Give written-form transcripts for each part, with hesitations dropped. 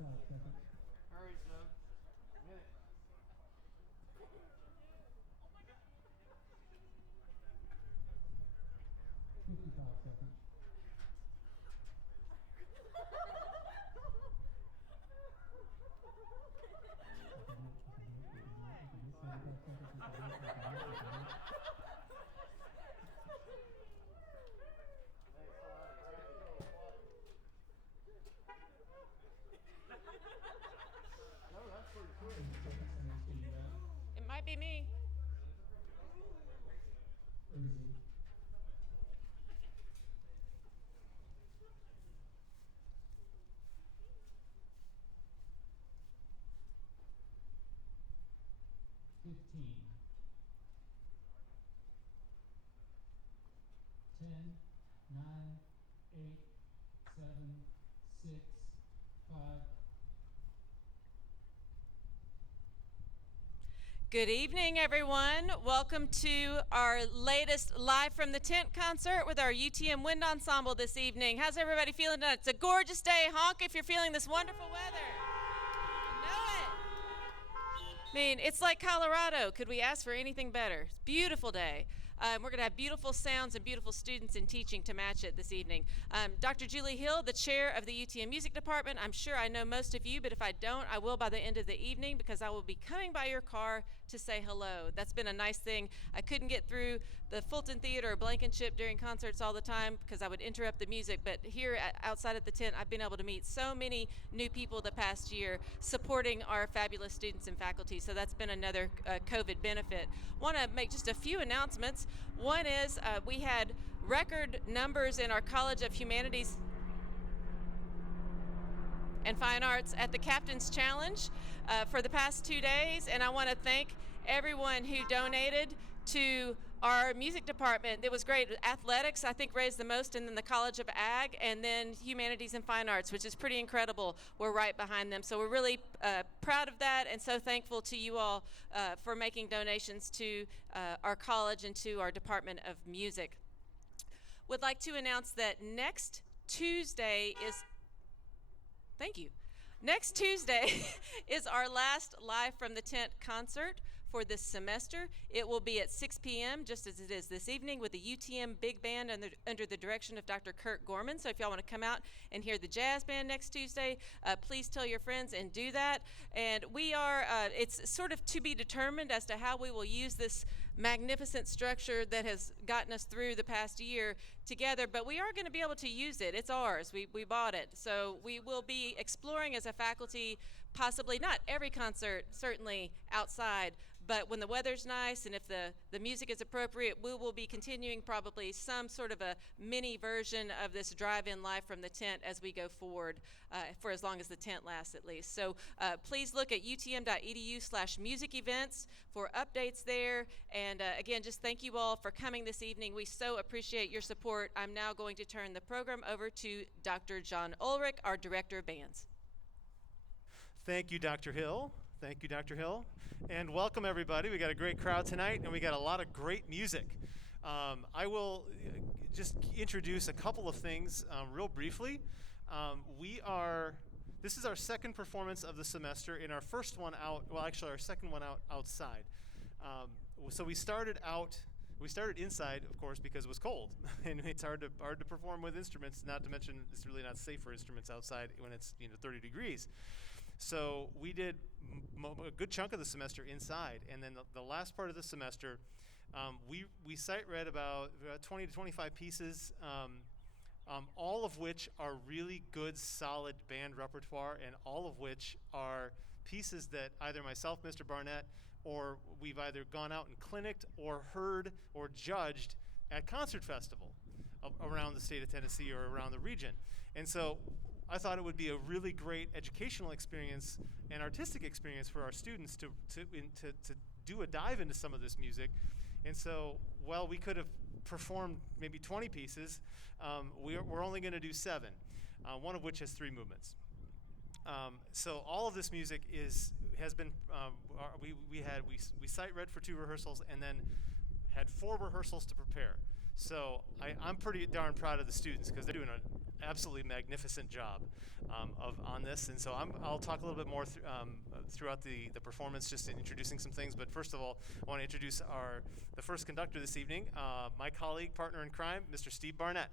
Hurry, son. Minute. It might be me. Good evening, everyone. Welcome to our latest Live from the Tent concert with our UTM Wind Ensemble this evening. How's everybody feeling tonight? It's a gorgeous day. Honk if you're feeling this wonderful weather. I know it. I mean, it's like Colorado. Could we ask for anything better? It's a beautiful day. We're going to have beautiful sounds and beautiful students and teaching to match it this evening. Dr. Julie Hill, the chair of the UTM Music Department. I'm sure I know most of you, but if I don't, I will by the end of the evening because I will be coming by your car to say hello. That's been a nice thing. I couldn't get through the Fulton Theater or Blankenship during concerts all the time because I would interrupt the music, but here outside at the tent, I've been able to meet so many new people the past year supporting our fabulous students and faculty, so that's been another COVID benefit. Want to make just a few announcements. One is we had record numbers in our College of Humanities and Fine Arts at the Captain's Challenge for the past 2 days, and I want to thank everyone who donated to our music department. It was great. Athletics, I think, raised the most, and then the College of Ag, and then Humanities and Fine Arts, which is pretty incredible. We're right behind them. So we're really proud of that and so thankful to you all for making donations to our college and to our Department of Music. Would like to announce that next Tuesday is... Thank you. Next Tuesday is our last Live from the Tent concert for this semester. It will be at 6 p.m., just as it is this evening, with the UTM Big Band under the direction of Dr. Kurt Gorman. So if y'all want to come out and hear the jazz band next Tuesday, please tell your friends and do that. And we are, it's sort of to be determined as to how we will use this magnificent structure that has gotten us through the past year together, but we are going to be able to use it. It's ours. We bought it. So we will be exploring as a faculty, possibly not every concert, certainly outside, but when the weather's nice and if the music is appropriate, we will be continuing probably some sort of a mini version of this drive-in Live from the Tent as we go forward for as long as the tent lasts at least. So please look at utm.edu/music events for updates there. And again, just thank you all for coming this evening. We so appreciate your support. I'm now going to turn the program over to Dr. John Ulrich, our Director of Bands. Thank you, Dr. Hill. Thank you, Dr. Hill. And welcome, everybody. We got a great crowd tonight, and we got a lot of great music. I will just introduce a couple of things real briefly. This is our second performance of the semester and our first one out, well, actually our second one outside. So we started inside, of course, because it was cold, and it's hard to perform with instruments, not to mention it's really not safe for instruments outside when it's 30 degrees. So we did a good chunk of the semester inside, and then the last part of the semester, we sight read about 20 to 25 pieces, all of which are really good, solid band repertoire, and all of which are pieces that either myself, Mr. Barnett, or we've either gone out and clinicked or heard or judged at concert festival around the state of Tennessee or around the region. And so I thought it would be a really great educational experience and artistic experience for our students to do a dive into some of this music. And so, while we could have performed maybe 20 pieces, we're only going to do 7, one of which has 3 movements. So all of this music has been we sight read for 2 rehearsals and then had 4 rehearsals to prepare. So I'm pretty darn proud of the students because they're doing an absolutely magnificent job on this. And so I'll talk a little bit more throughout the performance, just in introducing some things. But first of all, I want to introduce the first conductor this evening, my colleague, partner in crime, Mr. Steve Barnett.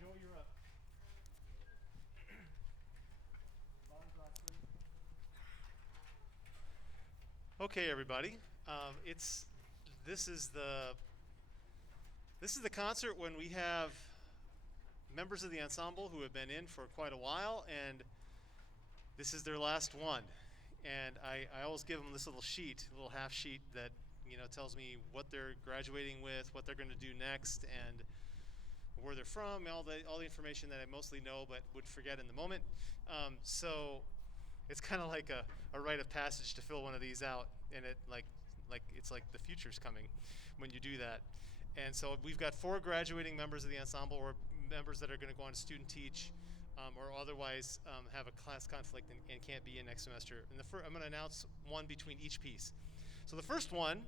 Joe, you're up. Okay, everybody. This is the concert when we have members of the ensemble who have been in for quite a while, and this is their last one. And I always give them this little sheet, a little half sheet that tells me what they're graduating with, what they're going to do next, and where they're from, all the information that I mostly know but would forget in the moment. So it's kind of like a rite of passage to fill one of these out, and it's like the future's coming when you do that. And so we've got 4 graduating members of the ensemble, or members that are going to go on to student teach, or otherwise have a class conflict and can't be in next semester. And I'm going to announce one between each piece. So the first one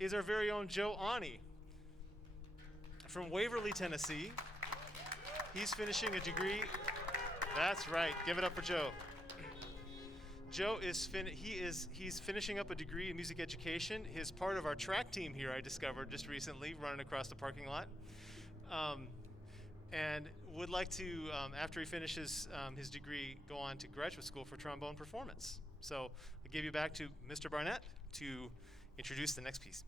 is our very own Joe Ani from Waverly, Tennessee. He's finishing a degree. That's right. Give it up for Joe. Joe is he's finishing up a degree in music education. He's part of our track team here, I discovered just recently, running across the parking lot. And would like to, after he finishes his degree, go on to graduate school for trombone performance. So I'll give you back to Mr. Barnett to introduce the next piece.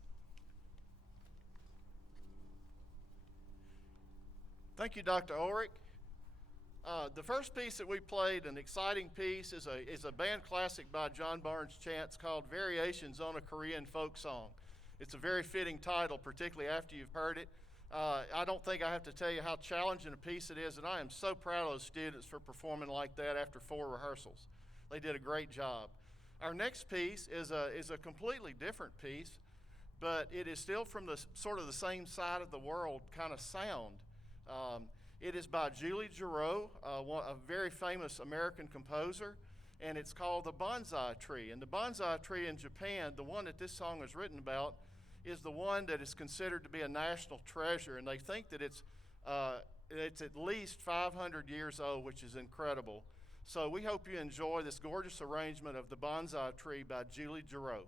Thank you, Dr. Ulrich. The first piece that we played, an exciting piece, is a band classic by John Barnes Chance called Variations on a Korean Folk Song. It's a very fitting title, particularly after you've heard it. I don't think I have to tell you how challenging a piece it is, and I am so proud of those students for performing like that after 4 rehearsals. They did a great job. Our next piece is a completely different piece, but it is still from the sort of the same side of the world kind of sound. It is by Julie Giroux, a very famous American composer, and it's called The Bonsai Tree. And the bonsai tree in Japan, the one that this song is written about, is the one that is considered to be a national treasure, and they think that it's at least 500 years old, which is incredible. So we hope you enjoy this gorgeous arrangement of The Bonsai Tree by Julie Giroux.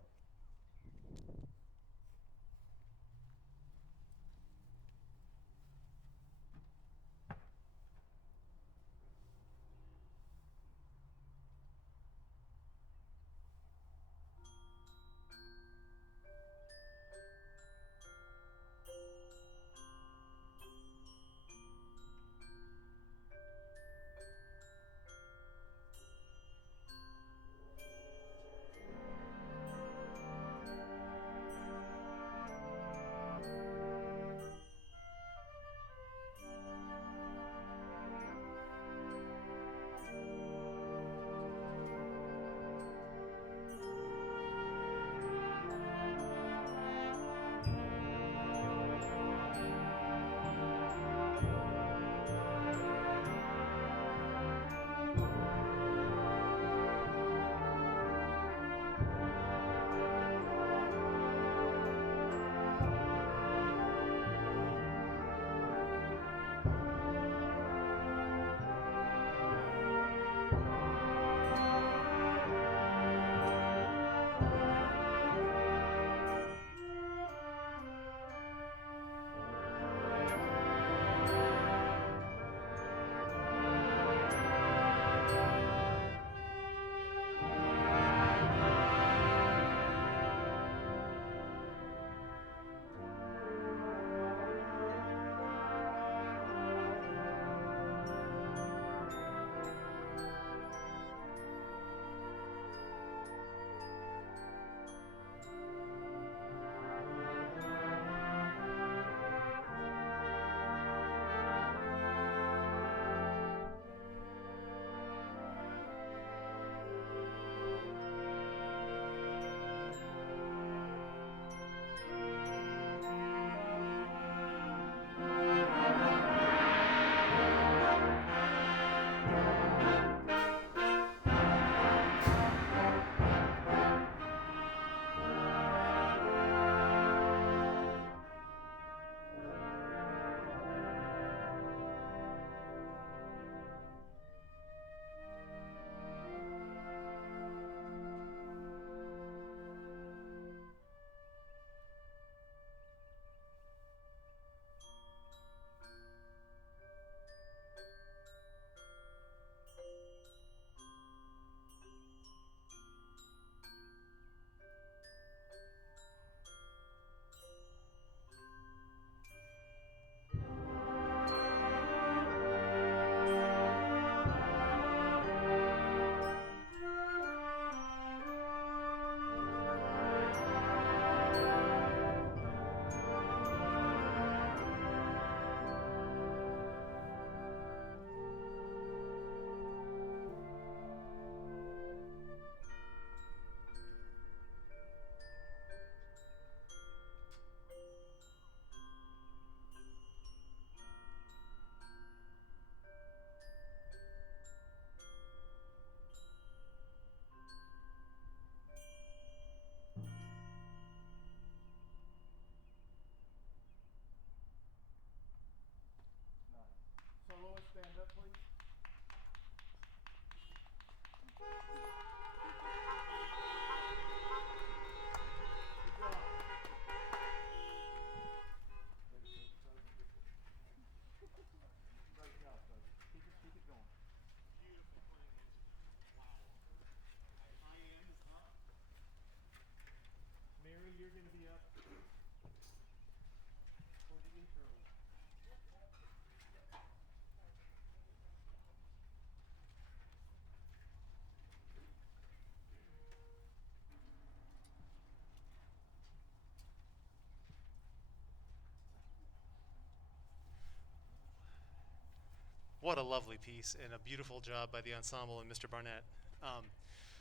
what a lovely piece and a beautiful job by the ensemble and Mr. Barnett.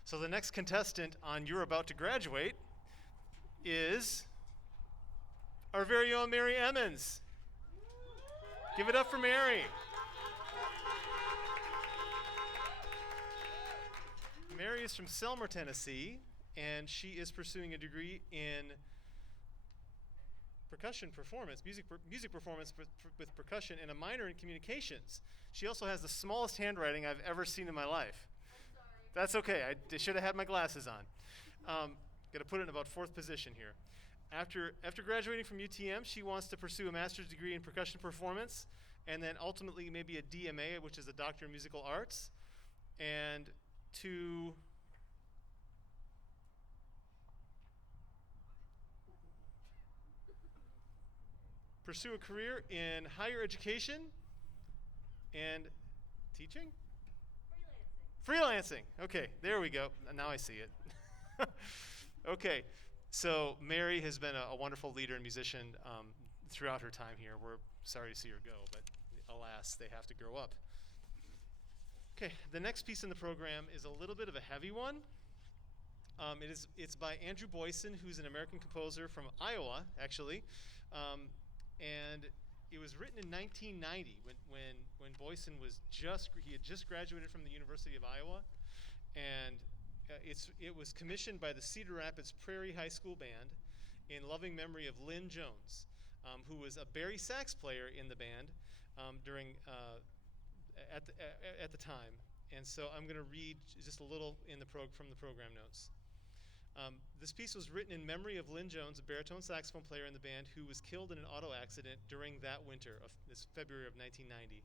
So the next contestant on You're About to Graduate is our very own Mary Emmons. Give it up for Mary. Mary is from Selmer, Tennessee, and she is pursuing a degree in percussion performance, music performance with percussion, and a minor in communications. She also has the smallest handwriting I've ever seen in my life. I'm sorry. That's okay. I should have had my glasses on. Got to put it in about 4th position here. After graduating from UTM, she wants to pursue a master's degree in percussion performance, and then ultimately maybe a DMA, which is a Doctor of Musical Arts, and to pursue a career in higher education and teaching? Freelancing. Okay, there we go. Now I see it. Okay, so Mary has been a wonderful leader and musician throughout her time here. We're sorry to see her go, but alas, they have to grow up. Okay, the next piece in the program is a little bit of a heavy one. It's by Andrew Boyson, who's an American composer from Iowa, actually. And it was written in 1990 when Boyson he had just graduated from the University of Iowa, and it was commissioned by the Cedar Rapids Prairie High School Band in loving memory of Lynn Jones, who was a bari sax player in the band at the time. And so I'm going to read just a little from the program notes. This piece was written in memory of Lynn Jones, a baritone saxophone player in the band who was killed in an auto accident during that winter of this February of 1990.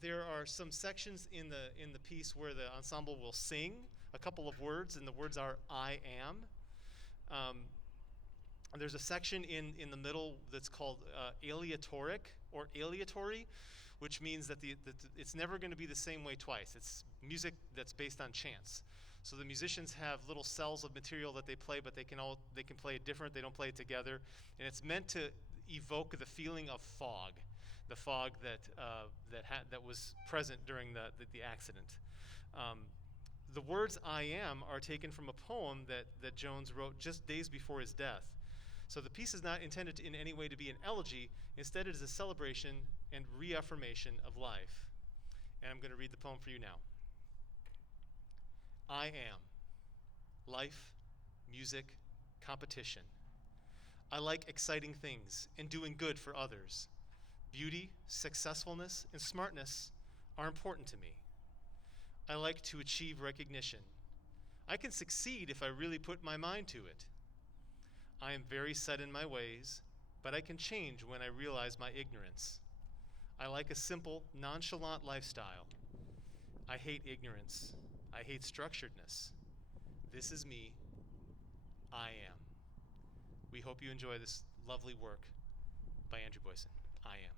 There are some sections in the piece where the ensemble will sing a couple of words, and the words are "I am." There's a section in the middle that's called aleatoric or aleatory, which means that it's never going to be the same way twice. It's music that's based on chance. So the musicians have little cells of material that they play, but they can play it different. They don't play it together, and it's meant to evoke the feeling of fog, the fog that was present during the accident. The words "I am" are taken from a poem that Jones wrote just days before his death. So the piece is not intended in any way to be an elegy. Instead, it is a celebration and reaffirmation of life. And I'm going to read the poem for you now. I am life, music, competition. I like exciting things and doing good for others. Beauty, successfulness, and smartness are important to me. I like to achieve recognition. I can succeed if I really put my mind to it. I am very set in my ways, but I can change when I realize my ignorance. I like a simple, nonchalant lifestyle. I hate ignorance. I hate structuredness. This is me. I am. We hope you enjoy this lovely work by Andrew Boyson. I am.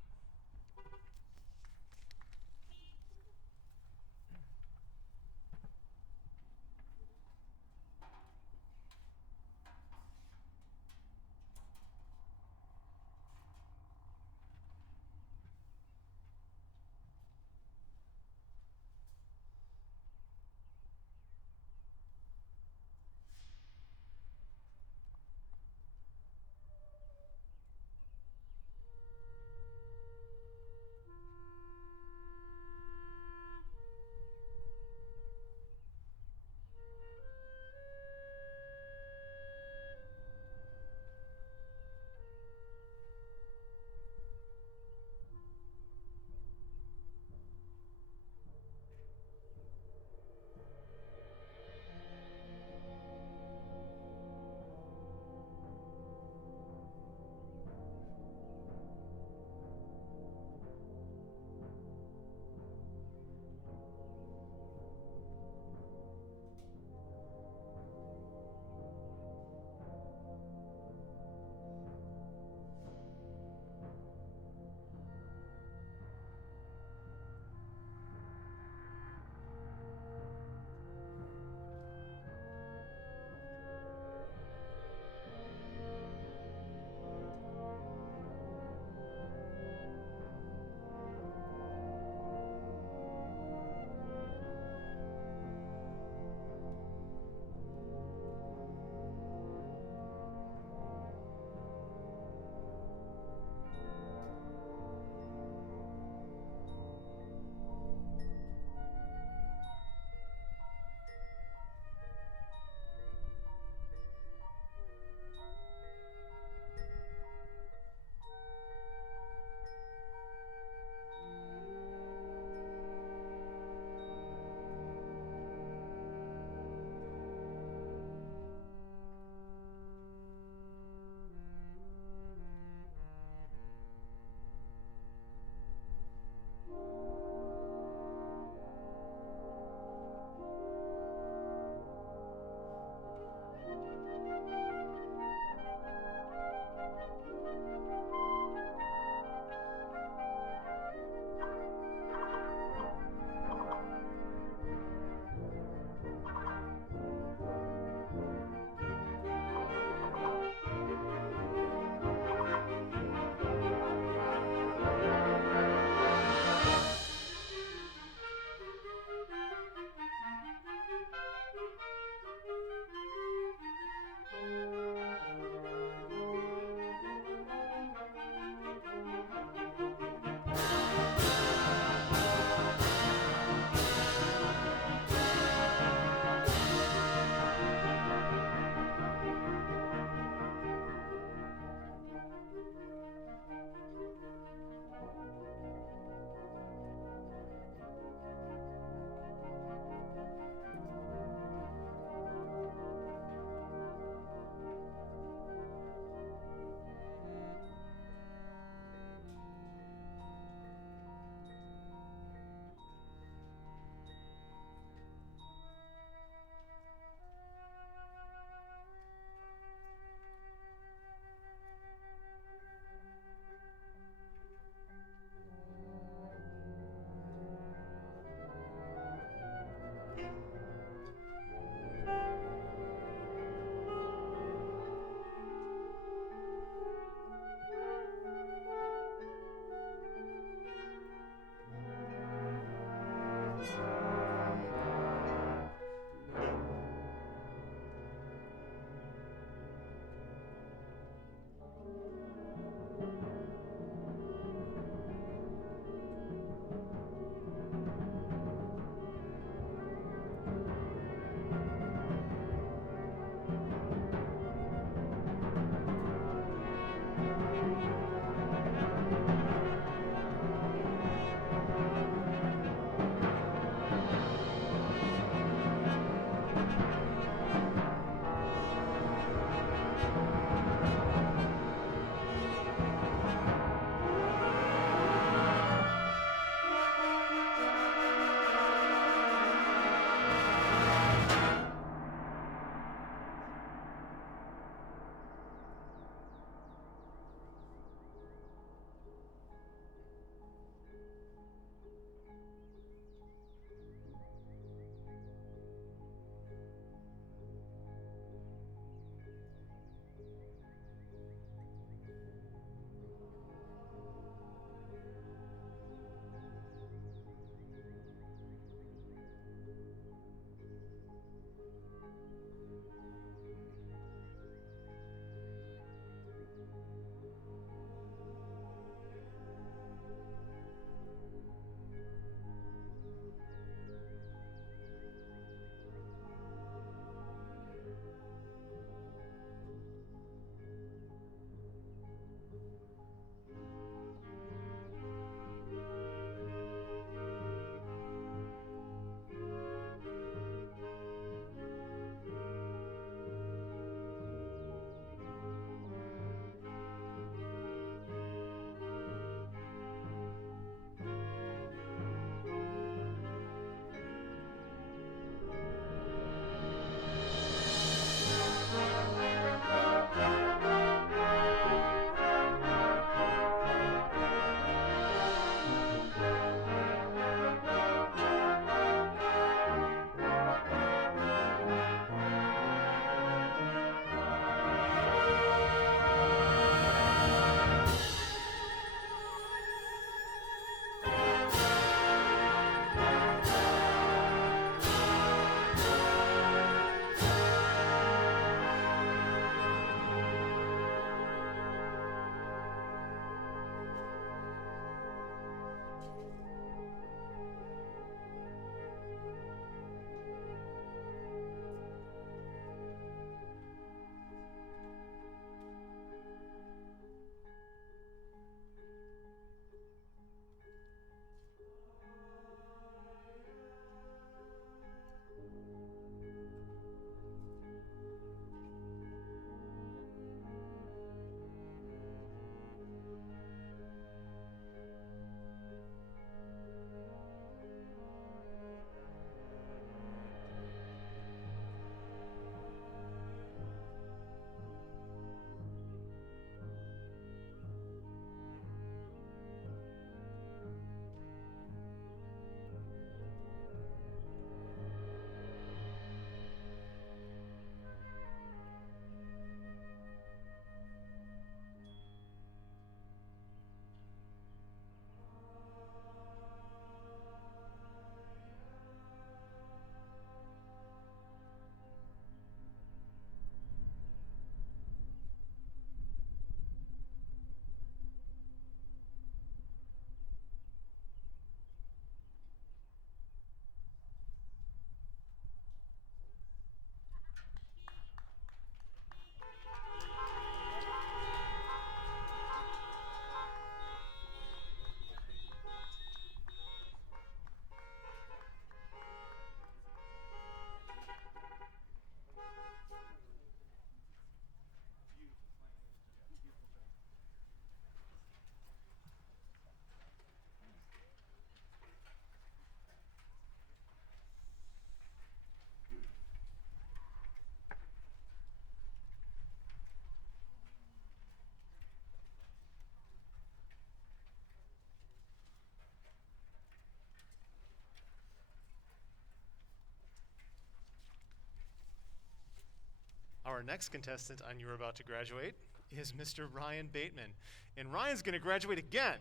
our next contestant on You're About to Graduate is Mr. Ryan Bateman. And Ryan's going to graduate again.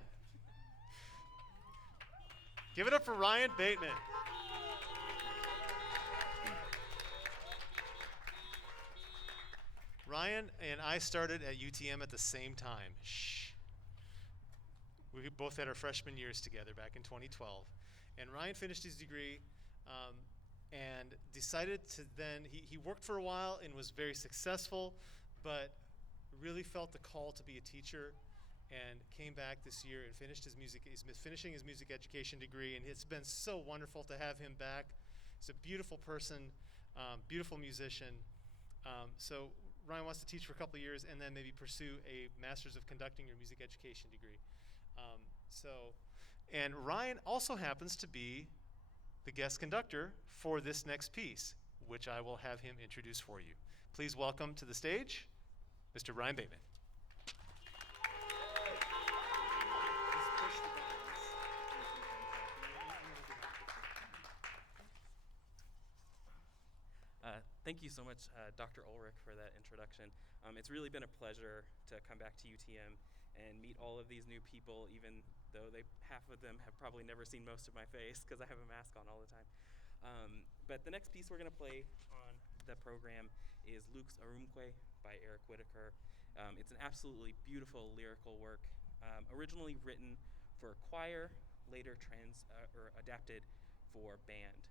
Give it up for Ryan Bateman. Ryan and I started at UTM at the same time. Shh. We both had our freshman years together back in 2012. And Ryan finished his degree and decided to then, he worked for a while and was very successful, but really felt the call to be a teacher and came back this year and finished his music, he's finishing his music education degree, and it's been so wonderful to have him back. He's a beautiful person, beautiful musician. So Ryan wants to teach for a couple of years and then maybe pursue a Master's of Conducting or Music Education degree. And Ryan also happens to be the guest conductor for this next piece, which I will have him introduce for you. Please welcome to the stage, Mr. Ryan Bateman. Thank you so much, Dr. Ulrich, for that introduction. It's really been a pleasure to come back to UTM and meet all of these new people, even though half of them have probably never seen most of my face because I have a mask on all the time. But the next piece we're going to play on the program is Lux Arumque by Eric Whitaker. It's an absolutely beautiful lyrical work, originally written for choir, later adapted for band.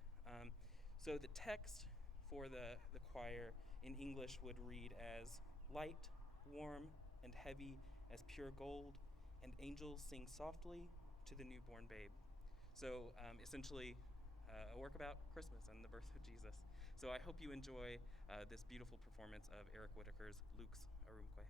So the text for the choir in English would read as light, warm, and heavy as pure gold, and angels sing softly to the newborn babe. So essentially a work about Christmas and the birth of Jesus. So I hope you enjoy this beautiful performance of Eric Whitaker's Lux Arumque.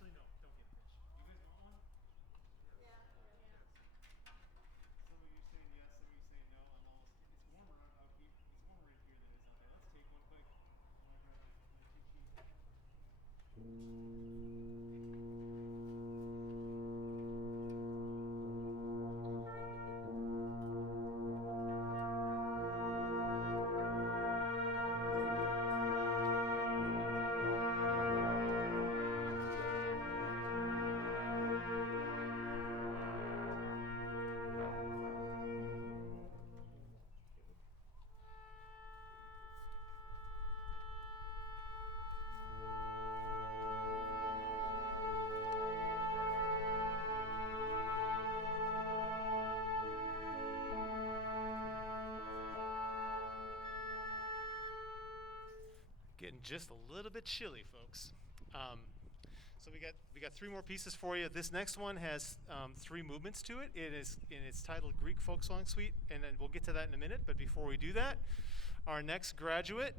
Actually, no, don't get a fish. You guys want one? Some of you saying yes, some of you saying no. I'm almost. It's warmer out here. It's warmer in here than it is out there. Let's take one quick. While I grab my cheat sheet. Getting just a little bit chilly, folks. So we got 3 more pieces for you. This next one has 3 movements to it. It's titled Greek Folk Song Suite, and then we'll get to that in a minute. But before we do that, our next graduate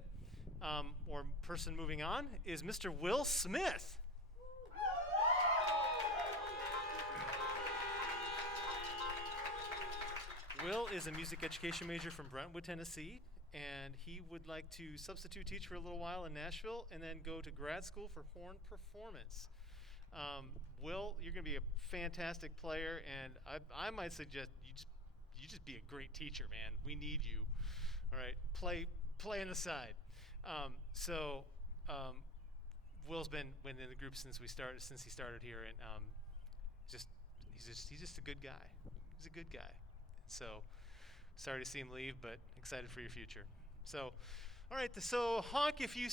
or person moving on is Mr. Will Smith. Will is a music education major from Brentwood, Tennessee, and he would like to substitute teach for a little while in Nashville and then go to grad school for horn performance. Will, you're going to be a fantastic player, and I might suggest you just be a great teacher, man. We need you. All right, play on the side. Will's been in the group since he started here, and he's just a good guy. He's a good guy. So sorry to see him leave, but excited for your future. So, all right. So honk if you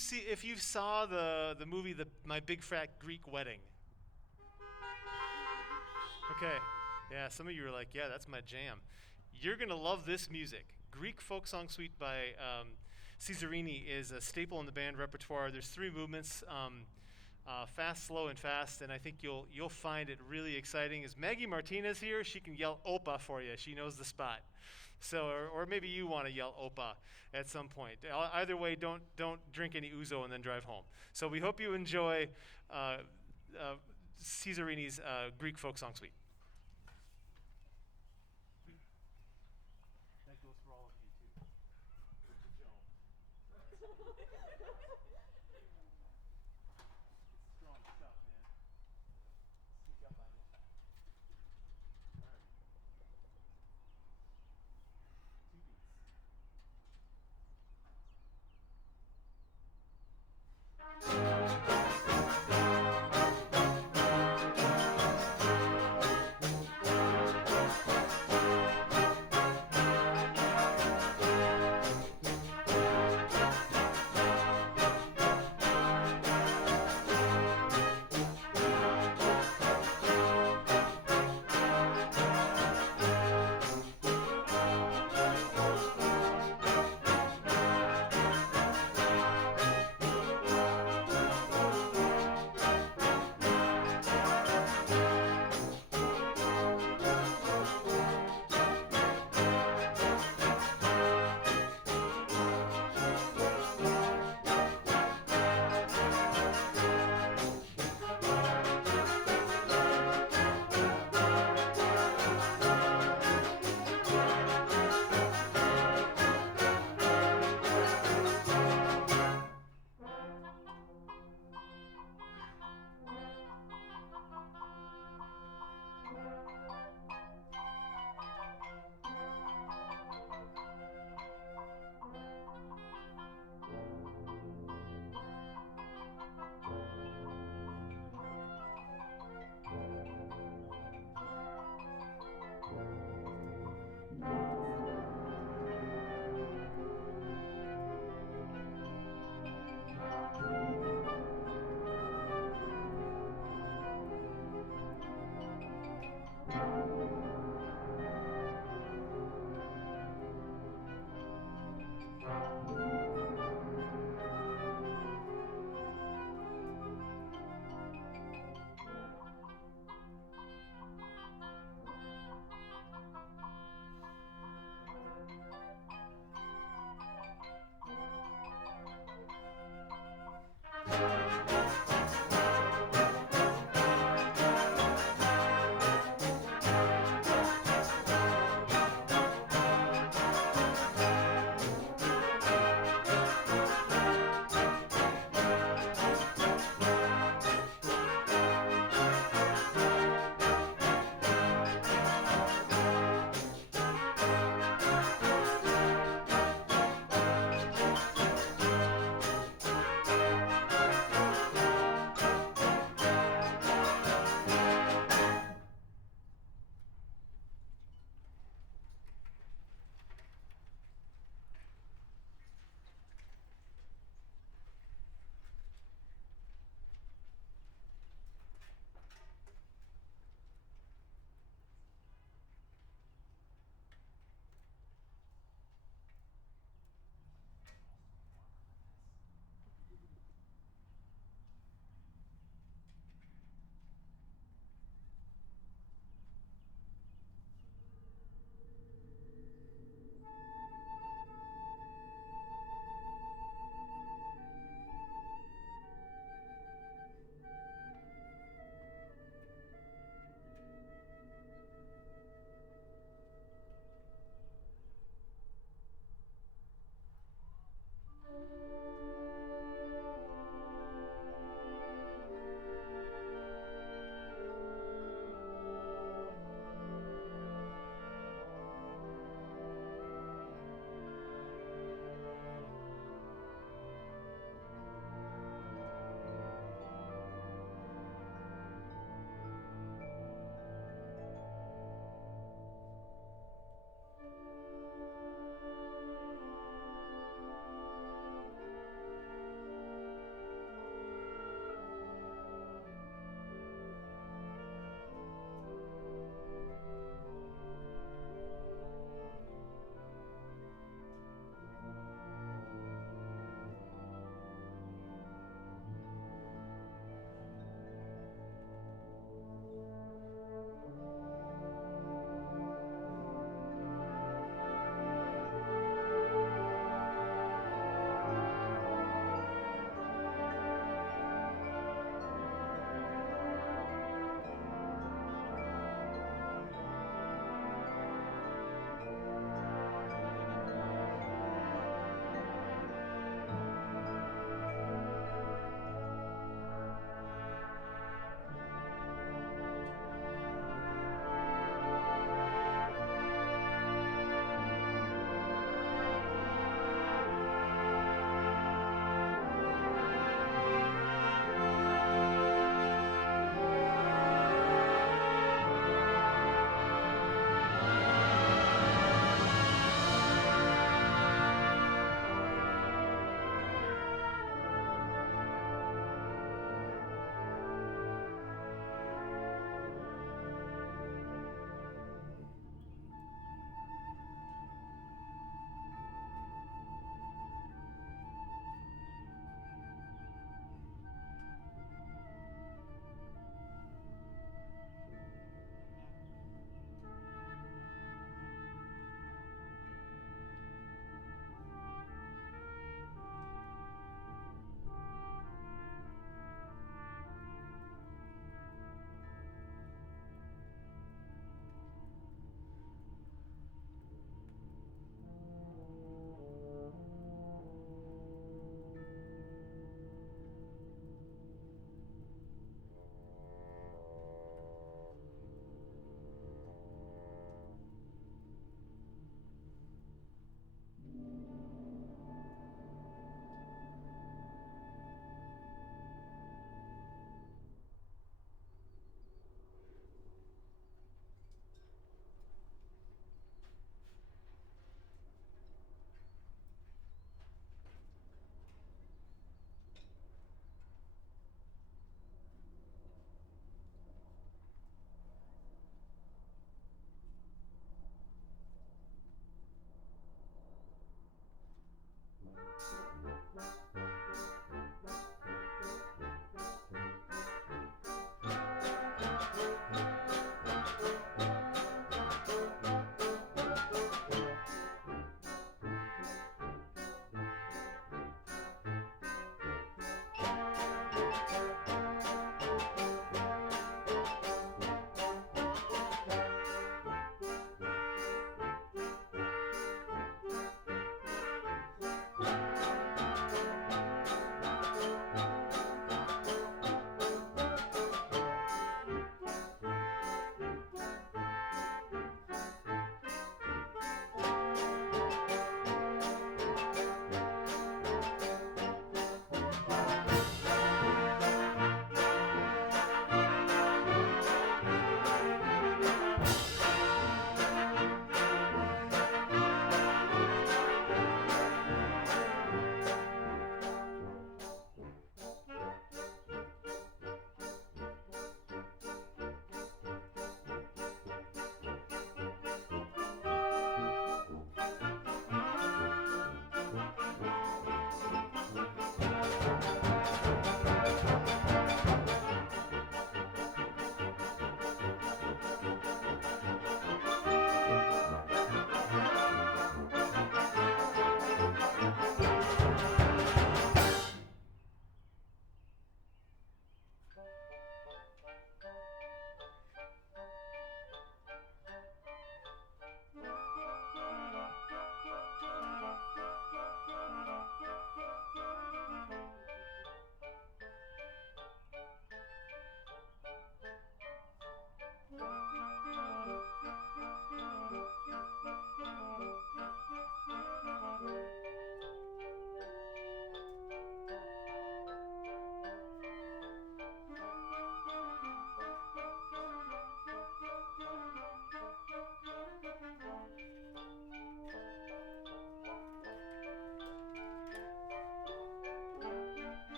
saw the movie My Big Fat Greek Wedding. Okay. Yeah. Some of you are like, yeah, that's my jam. You're gonna love this music. Greek Folk Song Suite by Cesarini is a staple in the band repertoire. There's 3 movements. Fast, slow, and fast, and I think you'll find it really exciting. Is Maggie Martinez here? She can yell "Opa" for you. She knows the spot. So, or maybe you want to yell "Opa" at some point. Either way, don't drink any ouzo and then drive home. So we hope you enjoy Cesarini's Greek Folk Song Suite. That goes for all of you too. Joe. Strong stuff, man. Sneak up on you. All right. 2 beats.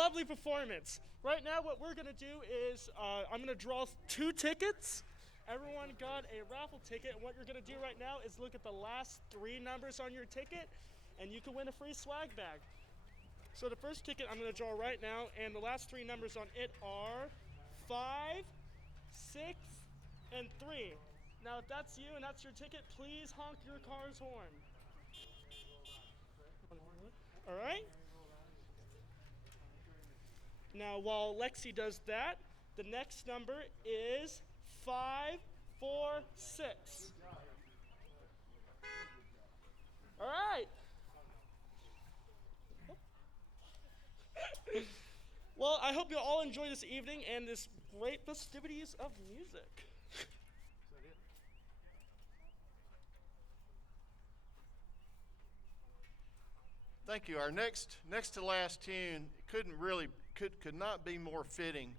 lovely performance. Right now what we're going to do is I'm going to draw 2 tickets. Everyone got a raffle ticket, and what you're going to do right now is look at the last 3 numbers on your ticket, and you can win a free swag bag. So the first ticket I'm going to draw right now, and the last 3 numbers on it are 5, 6, and 3. Now if that's you and that's your ticket, please honk your car's horn. All right? Now while Lexi does that, the next number is 5, 4, 6. All right. Well, I hope you all enjoy this evening and this great festivities of music. Thank you. Our next to last tune could not be more fitting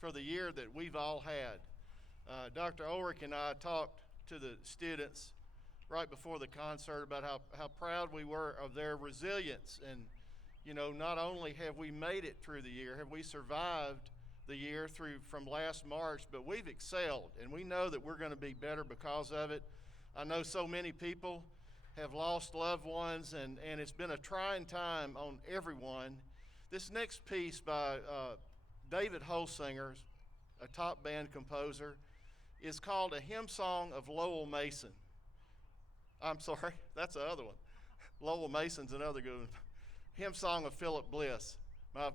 for the year that we've all had. Dr. Ulrich and I talked to the students right before the concert about how proud we were of their resilience. And, you know, not only have we made it through the year, have we survived the year from last March, but we've excelled, and we know that we're going to be better because of it. I know so many people have lost loved ones, and it's been a trying time on everyone. This next piece by David Holsinger, a top band composer, is called A Hymn Song of Lowell Mason. I'm sorry, that's the other one. Lowell Mason's another good one. Hymn Song of Philip Bliss. I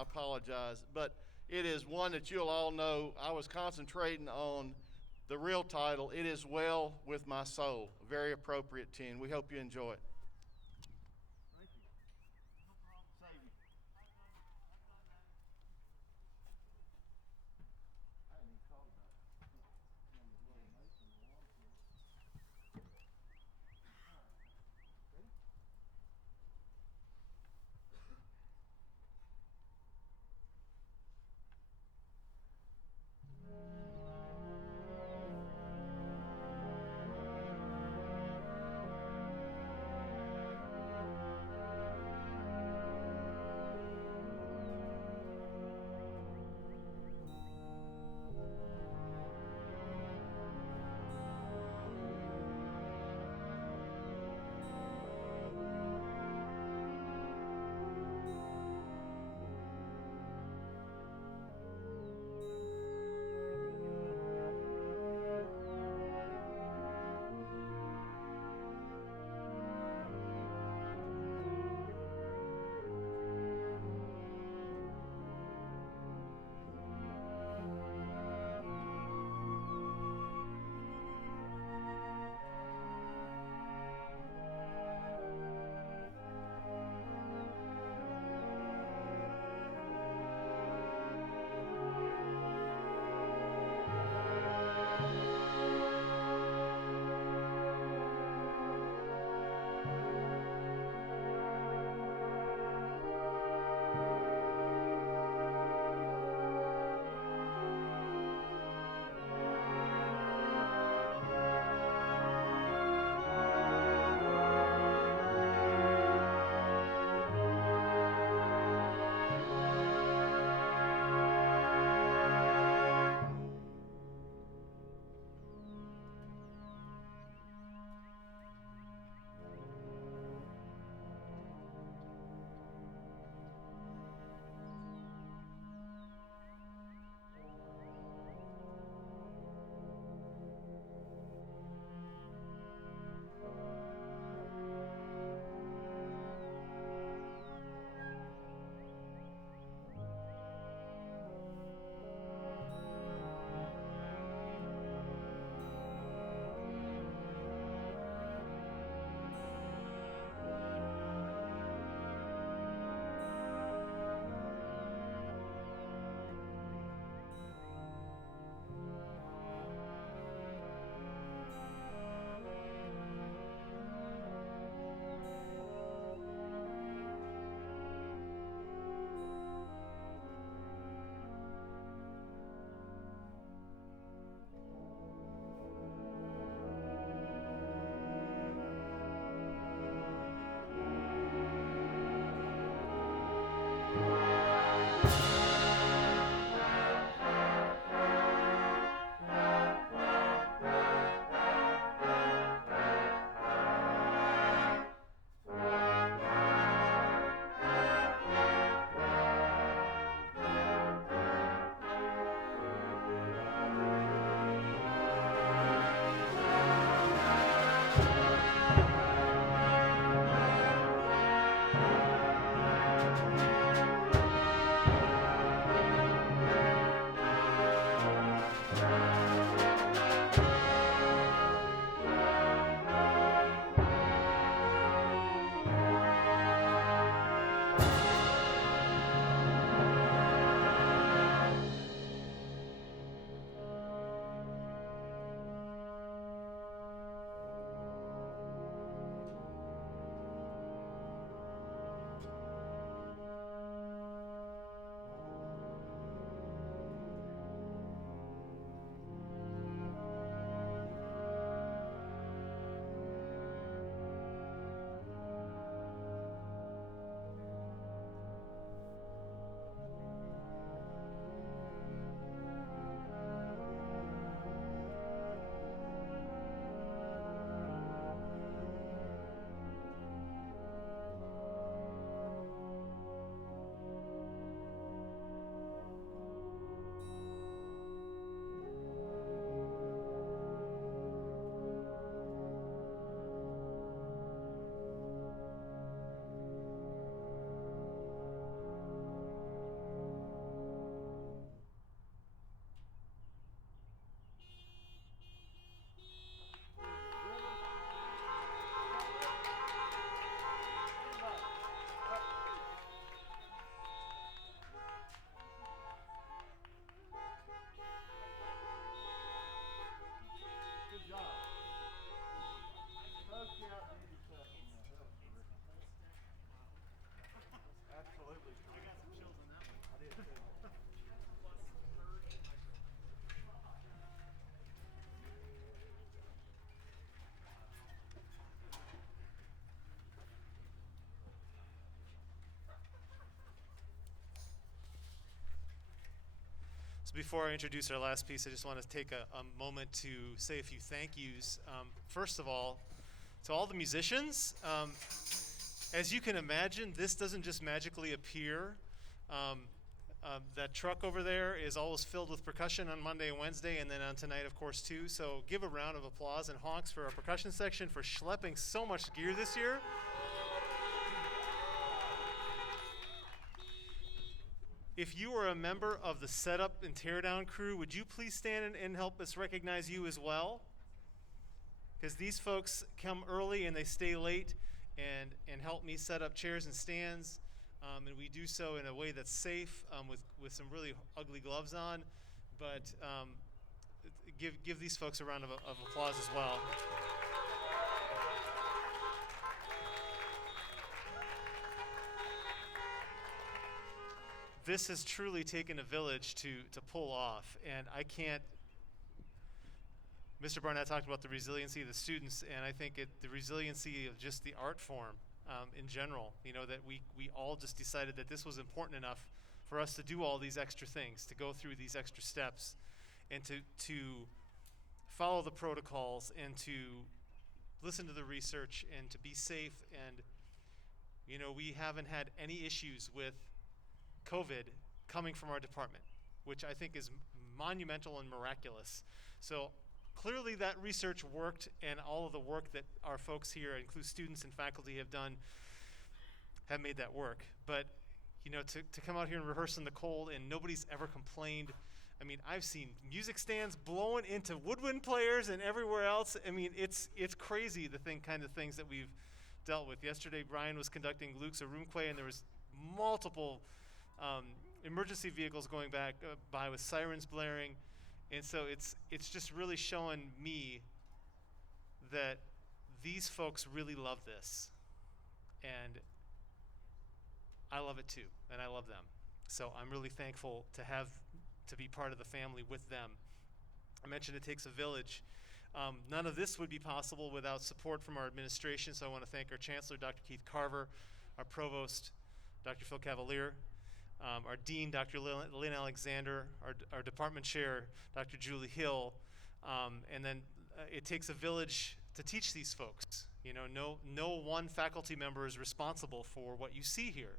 apologize, but it is one that you'll all know. I was concentrating on the real title, It Is Well With My Soul. A very appropriate tune. We hope you enjoy it. So before I introduce our last piece, I just want to take a moment to say a few thank yous. First of all, to all the musicians. As you can imagine, this doesn't just magically appear. That truck over there is always filled with percussion on Monday and Wednesday, and then on tonight, of course, too. So give a round of applause and honks for our percussion section for schlepping so much gear this year. If you are a member of the setup and teardown crew, would you please stand and help us recognize you as well? Because these folks come early and they stay late and help me set up chairs and stands. And we do so in a way that's safe with some really ugly gloves on. But give these folks a round of applause as well. This has truly taken a village to pull off, and I can't. Mr. Barnett talked about the resiliency of the students, and I think the resiliency of just the art form in general. You know, that we all just decided that this was important enough for us to do all these extra things, to go through these extra steps, and to follow the protocols, and to listen to the research, and to be safe. And you know, we haven't had any issues with COVID coming from our department, which I think is monumental and miraculous. So clearly that research worked, and all of the work that our folks here, including students and faculty, have done have made that work. But you know, to come out here and rehearse in the cold and nobody's ever complained. I mean, I've seen music stands blowing into woodwind players and everywhere else. I mean, it's crazy kind of things that we've dealt with. Yesterday, Brian was conducting Luke's Arumque, and there was multiple emergency vehicles going by with sirens blaring. And so it's just really showing me that these folks really love this. And I love it too, and I love them. So I'm really thankful to be part of the family with them. I mentioned it takes a village. None of this would be possible without support from our administration, so I want to thank our Chancellor, Dr. Keith Carver, our Provost, Dr. Phil Cavalier, our Dean, Dr. Lynn Alexander, our Department Chair, Dr. Julie Hill, and then it takes a village to teach these folks. You know, no one faculty member is responsible for what you see here.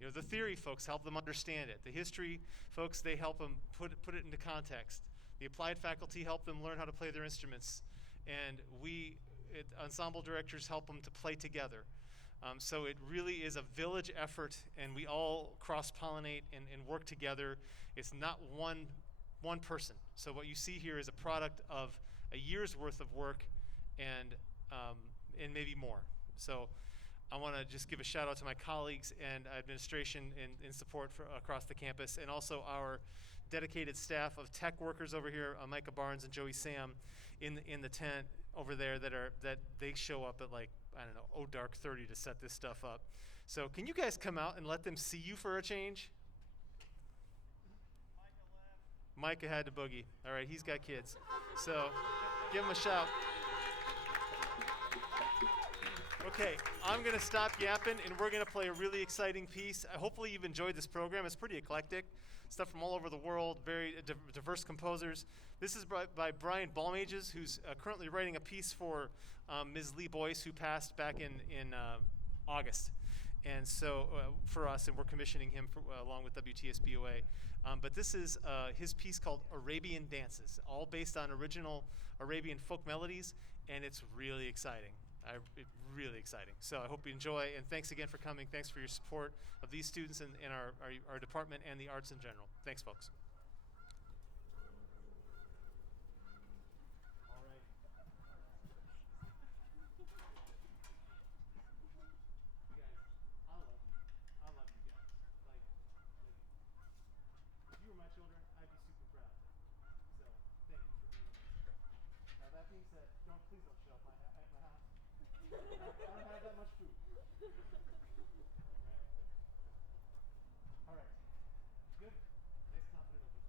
You know, the theory folks help them understand it. The history folks, they help them put it into context. The applied faculty help them learn how to play their instruments. And ensemble directors help them to play together. So it really is a village effort, and we all cross-pollinate and work together. It's not one person. So what you see here is a product of a year's worth of work and maybe more. So I want to just give a shout out to my colleagues and administration in support across the campus, and also our dedicated staff of tech workers over here, Micah Barnes and Joey Sam, in the tent over there that they show up at like, I don't know, dark 30 to set this stuff up. So can you guys come out and let them see you for a change? Micah had to boogie. All right, he's got kids. So give him a shout. Okay, I'm going to stop yapping, and we're going to play a really exciting piece. Hopefully you've enjoyed this program. It's pretty eclectic. Stuff from all over the world, very diverse composers. This is by Brian Balmages, who's currently writing a piece for Ms. Lee Boyce, who passed back in August. And so for us, and we're commissioning him along with WTSBOA. But this is his piece called Arabian Dances, all based on original Arabian folk melodies, and it's really exciting. Really exciting. So I hope you enjoy, and thanks again for coming. Thanks for your support of these students and our department and the arts in general. Thanks, folks. All right. You guys, I love you. I love you guys. Like if you were my children, I'd be super proud. So thank you for being with us. Now that being said, please don't show up at my house. I don't have that much food. All right. Good. Nice confident open.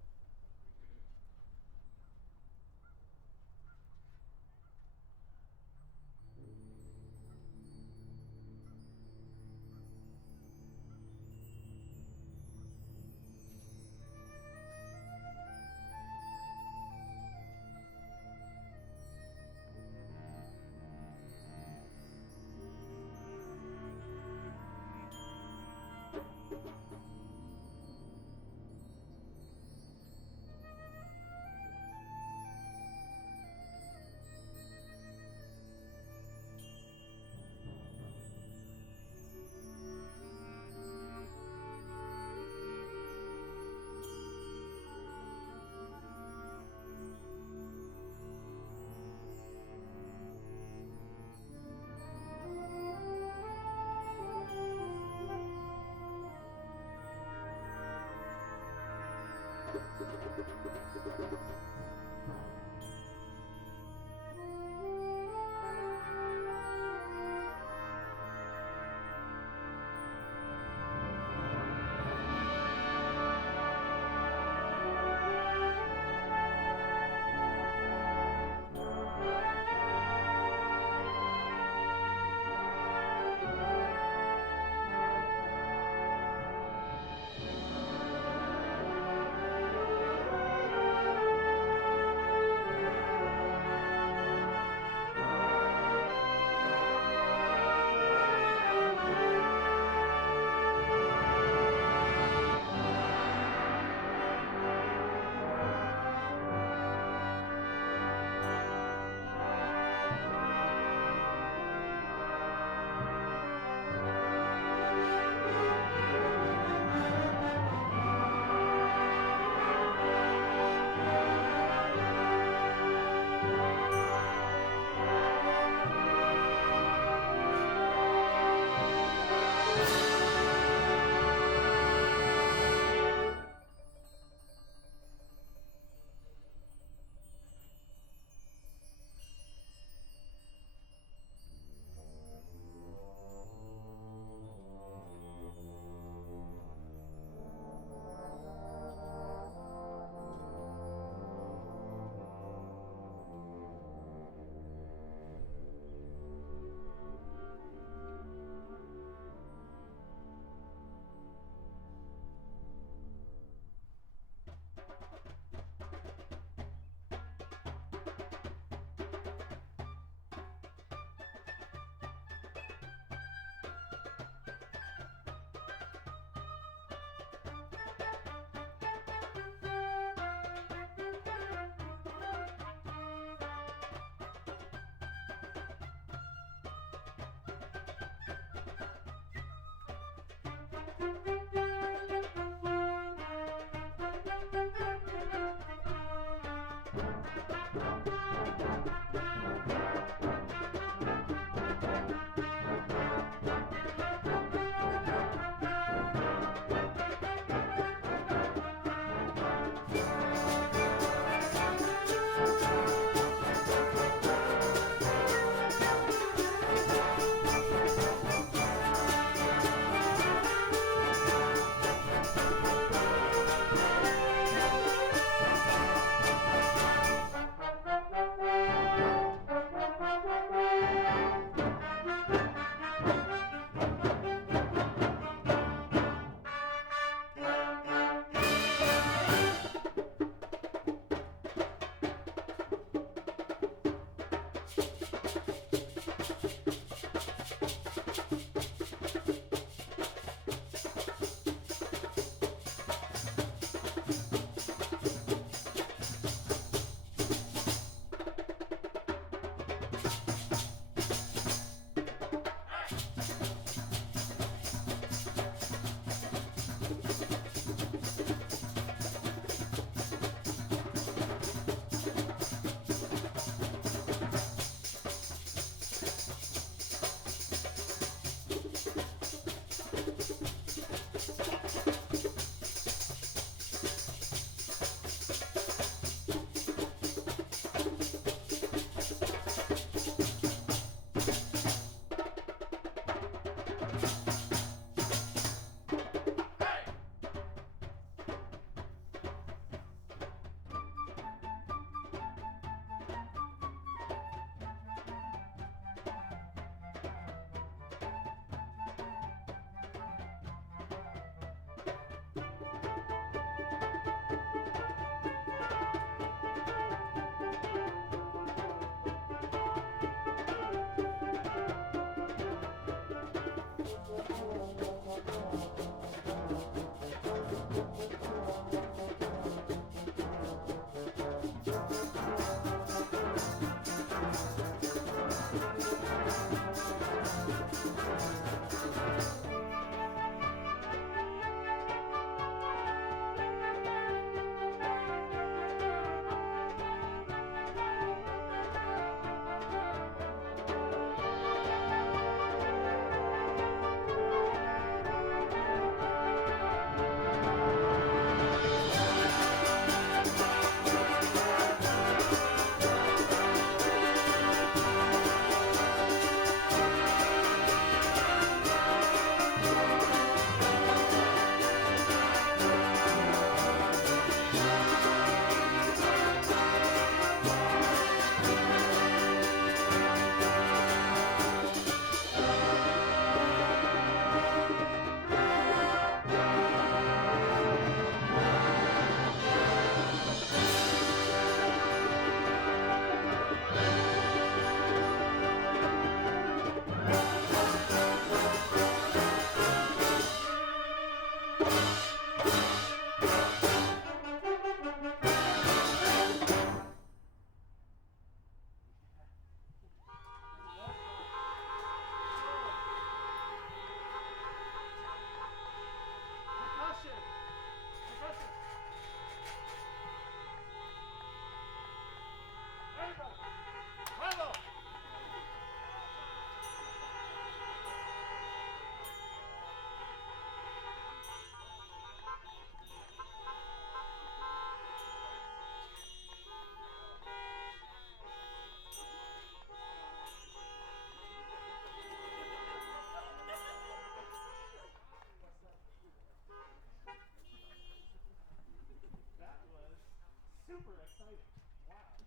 exciting. Wow.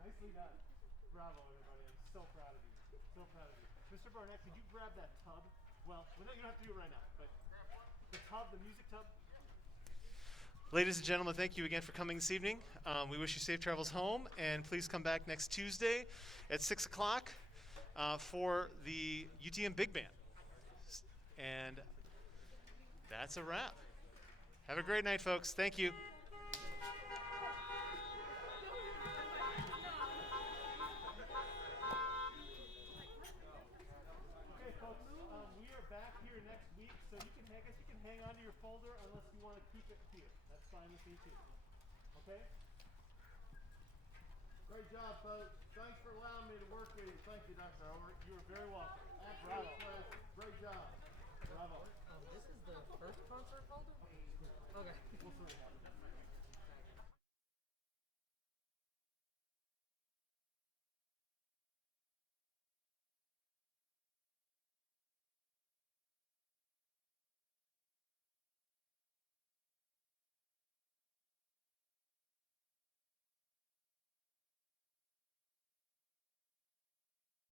Nicely done. Bravo, everybody. I'm so proud of you. So proud of you. Mr. Barnett, could you grab that tub? Well, you don't have to do it right now, but the tub, the music tub. Ladies and gentlemen, thank you again for coming this evening. We wish you safe travels home, and please come back next Tuesday at 6 o'clock for the UTM Big Band. And that's a wrap. Have a great night, folks. Thank you. Okay, folks, we are back here next week, so you can, I guess you can hang on to your folder unless you want to keep it here. That's fine with me too. Okay? Great job, folks. Thanks for allowing me to work with you. Thank you, Dr. Ulrich. You are very welcome. Absolute Bravo. pleasure. Great job. Bravo. This is the first concert folder? Okay. We'll sort it out.